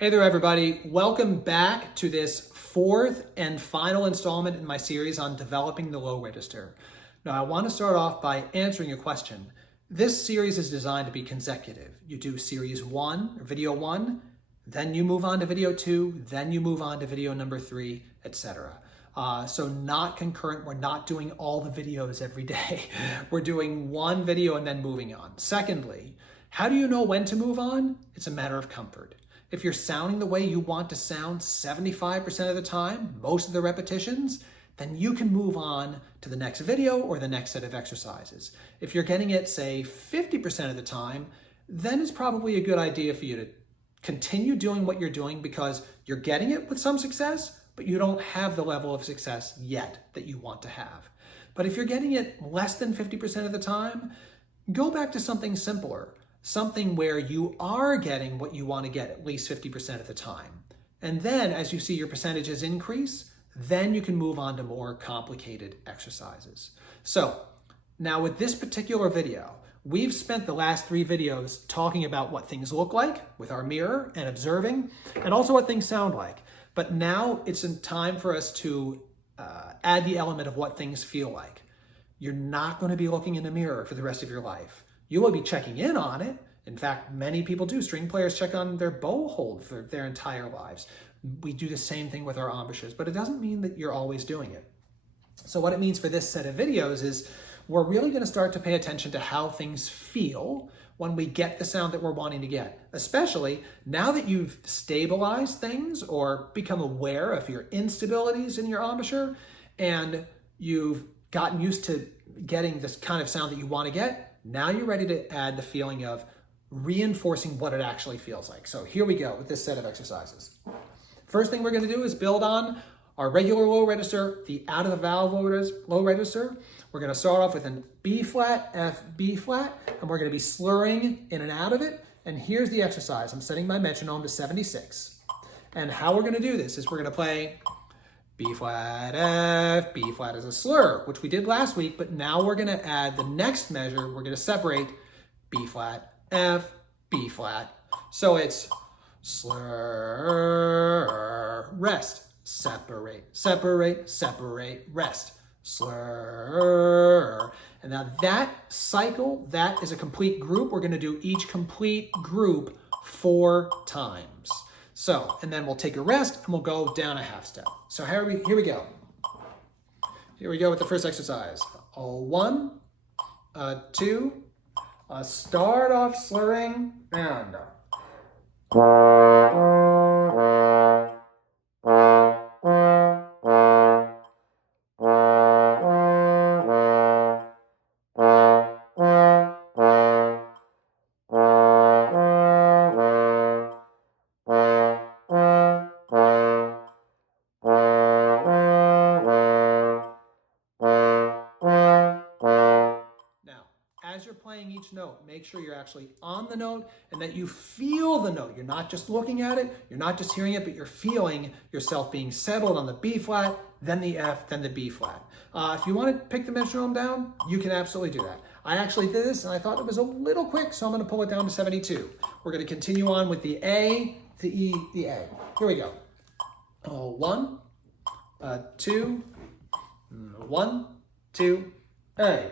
Hey there, everybody. Welcome back to this fourth and final installment in my series on developing the low register. Now, I want to start off by answering a question. This series is designed to be consecutive. You do series one, or video one, then you move on to video two, then you move on to video number three, etc. So not concurrent. We're not doing all the videos every day. We're doing one video and then moving on. Secondly, how do you know when to move on? It's a matter of comfort. If you're sounding the way you want to sound 75% of the time, most of the repetitions, then you can move on to the next video or the next set of exercises. If you're getting it, say, 50% of the time, then it's probably a good idea for you to continue doing what you're doing because you're getting it with some success, but you don't have the level of success yet that you want to have. But if you're getting it less than 50% of the time, go back to something simpler. Something where you are getting what you want to get at least 50% of the time. And then as you see your percentages increase, then you can move on to more complicated exercises. So now with this particular video, we've spent the last three videos talking about what things look like with our mirror and observing, and also what things sound like. But now it's in time for us to add the element of what things feel like. You're not going to be looking in a mirror for the rest of your life. You will be checking in on it. In fact, many people do. String players check on their bow hold for their entire lives. We do the same thing with our embouches, but it doesn't mean that you're always doing it. So what it means for this set of videos is we're really going to start to pay attention to how things feel when we get the sound that we're wanting to get, especially now that you've stabilized things or become aware of your instabilities in your embouchure and you've gotten used to getting this kind of sound that you want to get. Now you're ready to add the feeling of reinforcing what it actually feels like. So here we go with this set of exercises. First thing we're going to do is build on our regular low register, the out of the valve low register. We're going to start off with an B flat, F, B flat, and we're going to be slurring in and out of it. And here's the exercise. I'm setting my metronome to 76. And how we're going to do this is we're going to play B flat, F, B flat as a slur, which we did last week, but now we're going to add the next measure. We're going to separate B flat, F, B flat. So it's slur, rest, separate, separate, separate, rest, slur. And now that cycle, that is a complete group. We're going to do each complete group 4 times. So, and then we'll take a rest and we'll go down a half step. So here we go. Here we go with the first exercise. 1, 2, start off slurring and. As you're playing each note, make sure you're actually on the note and that you feel the note. You're not just looking at it, you're not just hearing it, but you're feeling yourself being settled on the B flat, then the F, then the B flat. If you want to pick the metronome down, you can absolutely do that. I actually did this and I thought it was a little quick, so I'm going to pull it down to 72. We're going to continue on with the A, the E, the A. Here we go. 1, 2, 1, 2, A.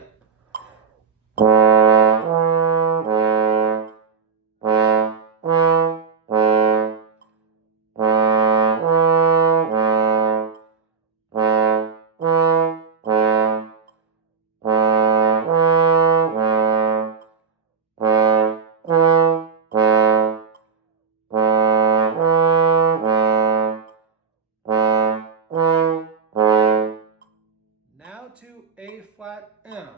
To A flat and.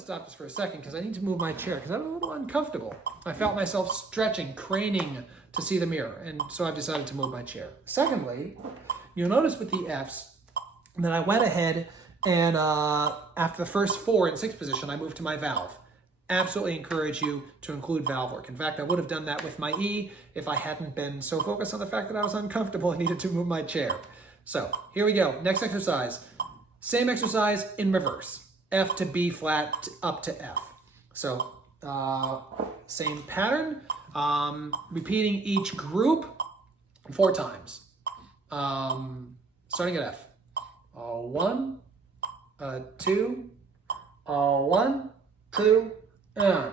stop this for a second because I need to move my chair because I was a little uncomfortable. I felt myself stretching, craning to see the mirror, and so I've decided to move my chair. Secondly, you'll notice with the Fs that I went ahead and after the first 4 and 6 position, I moved to my valve. Absolutely encourage you to include valve work. In fact, I would have done that with my E if I hadn't been so focused on the fact that I was uncomfortable and needed to move my chair. So here we go. Next exercise. Same exercise in reverse. F to B flat up to F. So same pattern. Repeating each group 4 times. Starting at F. 1, 2, 1, 2, and.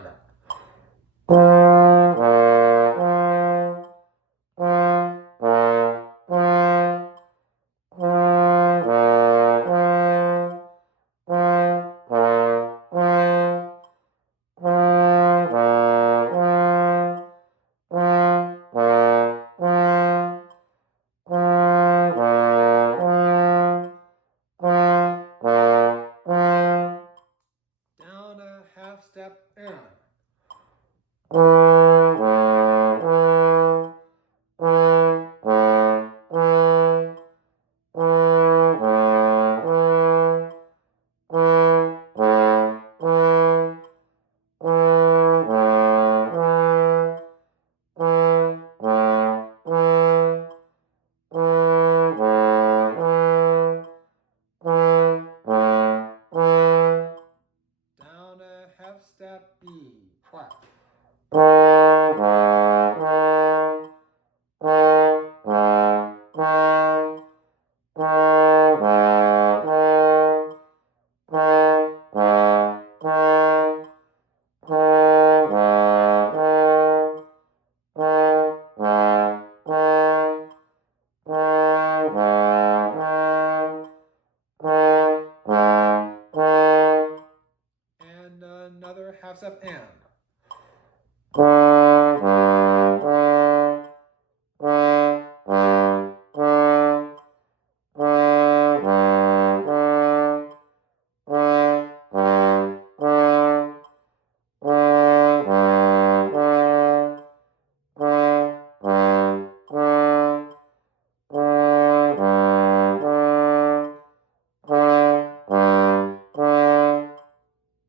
Down a half step and. Down a half step E flat. And another half step and.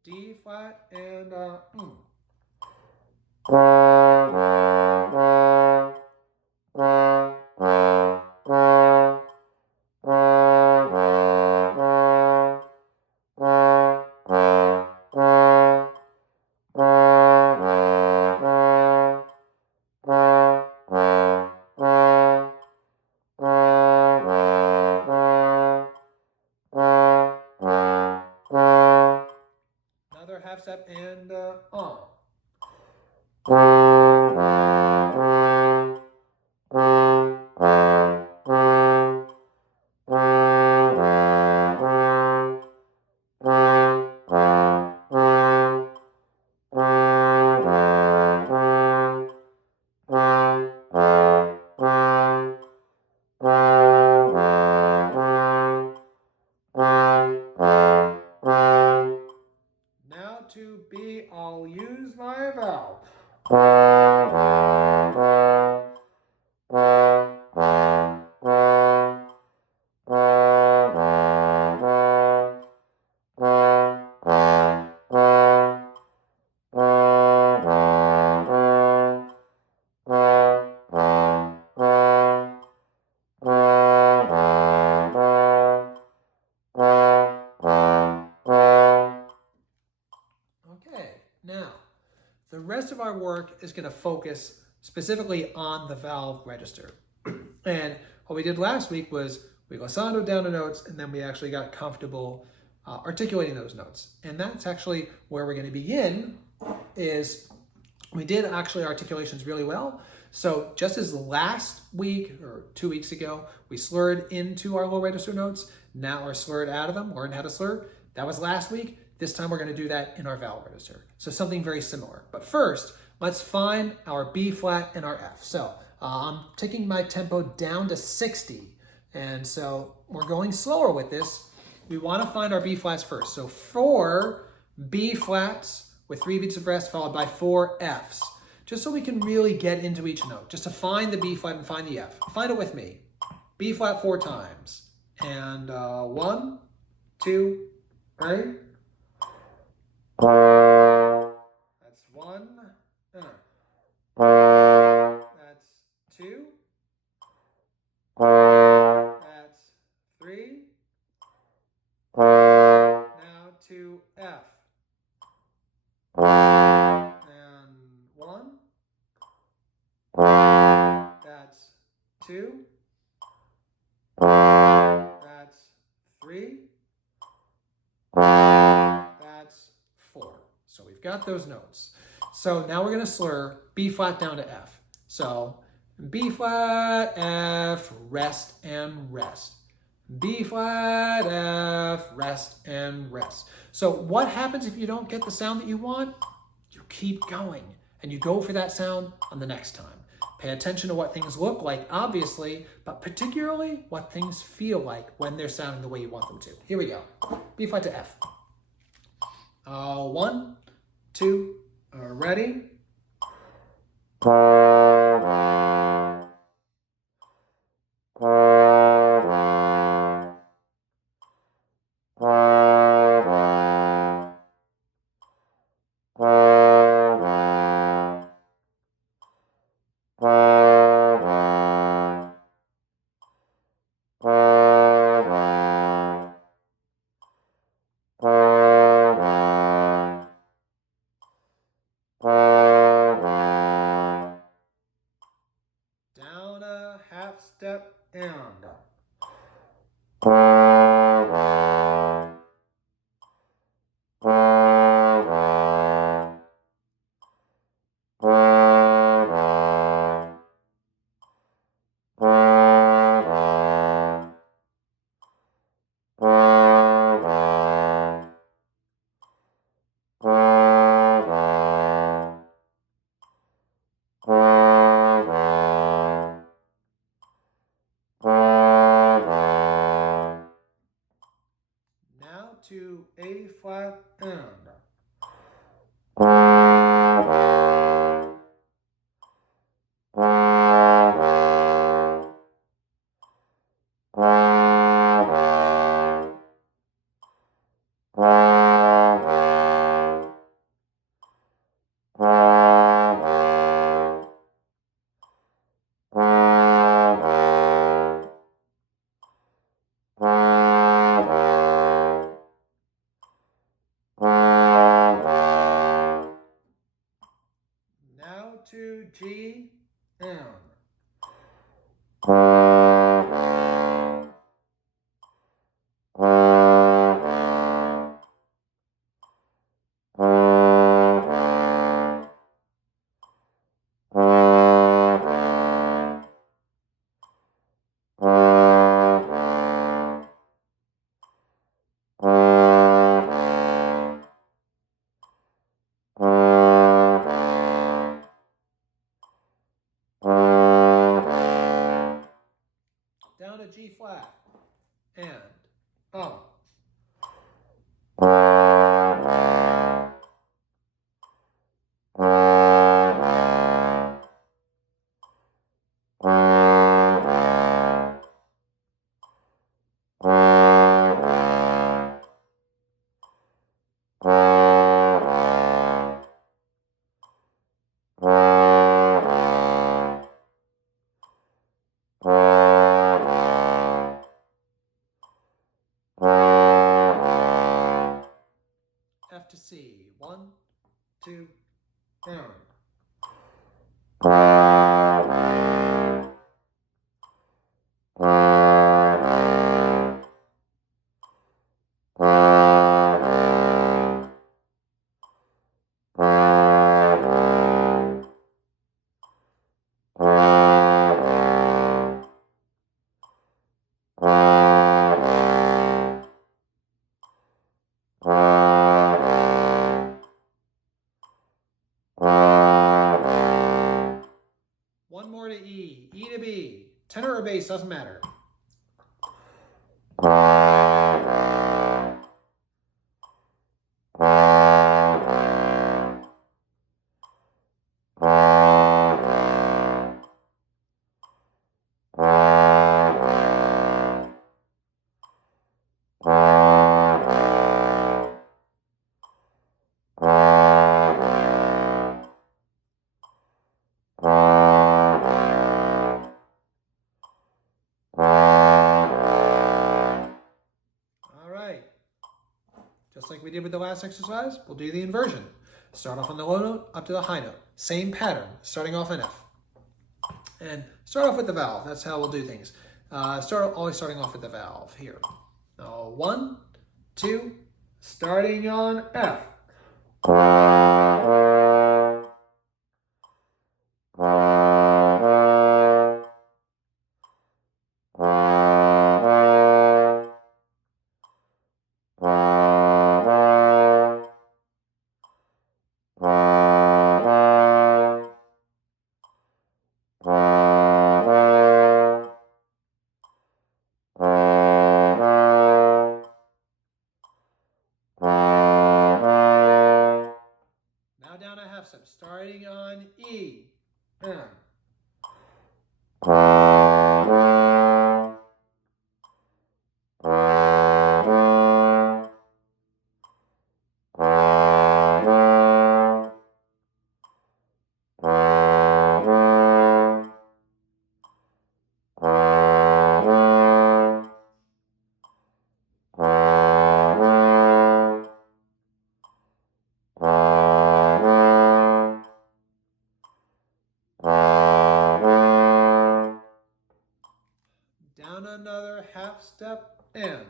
D flat and another half step and Now to B, I'll use my valve. Okay, now the rest of our work is going to focus specifically on the valve register. And what we did last week was we glissando down the notes and then we actually got comfortable articulating those notes. And that's actually where we're going to begin. Is we did actually articulations really well. So just as last week or 2 weeks ago, we slurred into our low register notes, now we're slurred out of them, learned how to slur. That was last week. This time we're going to do that in our valve register. So something very similar. But first, let's find our B flat and our F. So I'm taking my tempo down to 60. And so we're going slower with this. We want to find our B flats first. So for B flats with 3 beats of rest followed by 4 Fs. Just so we can really get into each note. Just to find the B flat and find the F. Find it with me. B flat 4 times. And 1, 2, ready? That's 1. That's 2. That's 3. Now to F. And 1. That's 2. That's 3. That's 4. So we've got those notes. So now we're going to slur B flat down to F. So B flat, F, rest and rest. B flat, F, rest and rest. So what happens if you don't get the sound that you want? You keep going and you go for that sound on the next time. Pay attention to what things look like, obviously, but particularly what things feel like when they're sounding the way you want them to. Here we go. B flat to F. 1, 2, ready? Down a half step and now to A flat and now to G and down to G flat and F to C. 1, 2, and one more to E. E to B. Tenor or bass, doesn't matter. Just like we did with the last exercise, we'll do the inversion. Start off on the low note, up to the high note. Same pattern, starting off on F. And start off with the valve. That's how we'll do things. Always starting off with the valve here. 1, 2, starting on F. Down a half step, starting on E. And down another half step and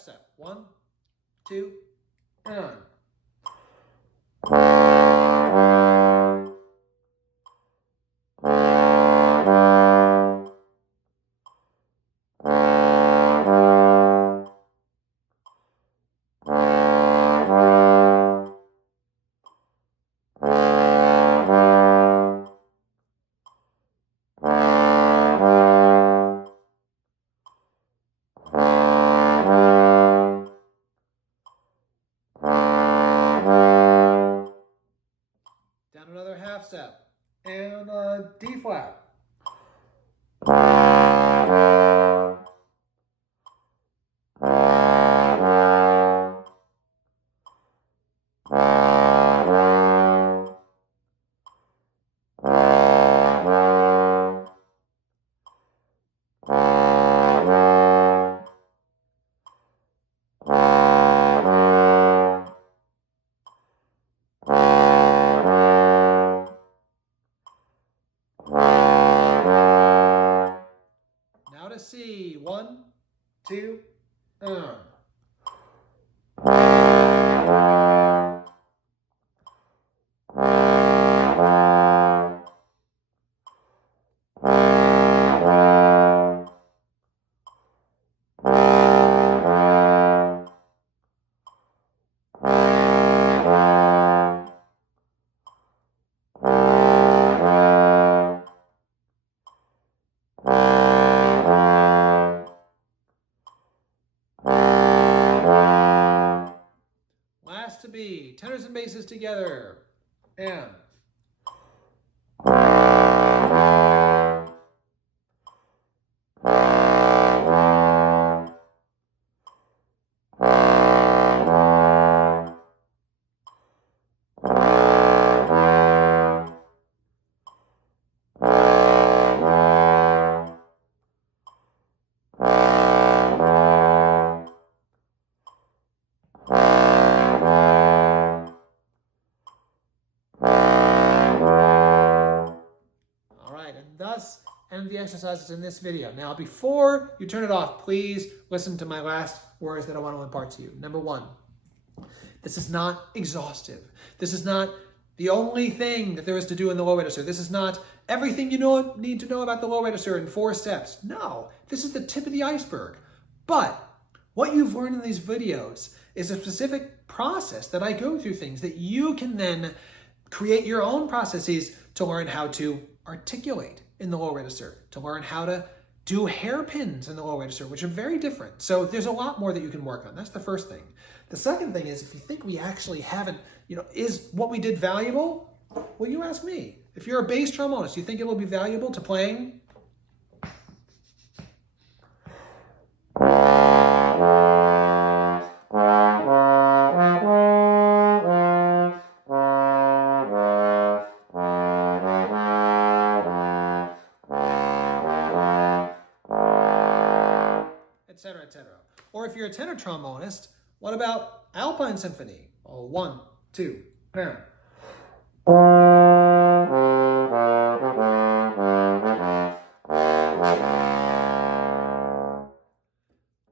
step. 1, 2, and down another half step and D flat. Now to C. 1, 2, and last to B. Tenors and basses together. And thus end the exercises in this video. Now, before you turn it off, please listen to my last words that I want to impart to you. Number 1, this is not exhaustive. This is not the only thing that there is to do in the low register. This is not everything you need to know about the low register in 4 steps. No, this is the tip of the iceberg. But what you've learned in these videos is a specific process that I go through things that you can then create your own processes to learn how to articulate in the low register, to learn how to do hairpins in the low register, which are very different. So there's a lot more that you can work on. That's the first thing. The second thing is, if you think we actually haven't, is what we did valuable? Well, you ask me. If you're a bass trombonist, you think it will be valuable to playing? Etc., etc. Or if you're a tenor trombonist, what about Alpine Symphony? Oh, 1, 2, bam.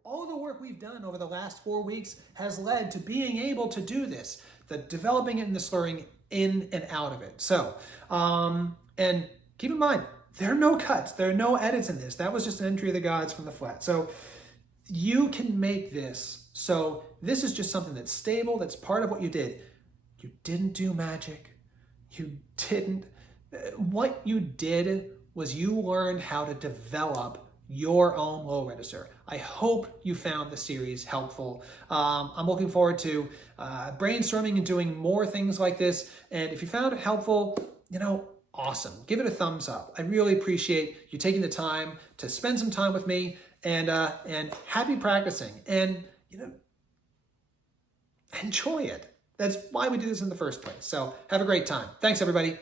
All the work we've done over the last 4 weeks has led to being able to do this, the developing it and the slurring in and out of it. So, and keep in mind, there are no cuts, there are no edits in this. That was just an entry of the gods from the flat. So you can make this. So this is just something that's stable, that's part of what you did. You didn't do magic. You didn't. What you did was you learned how to develop your own low register. I hope you found the series helpful. I'm looking forward to brainstorming and doing more things like this. And if you found it helpful, awesome. Give it a thumbs up. I really appreciate you taking the time to spend some time with me, and happy practicing, and enjoy it. That's why we do this in the first place. So have a great time. Thanks, everybody.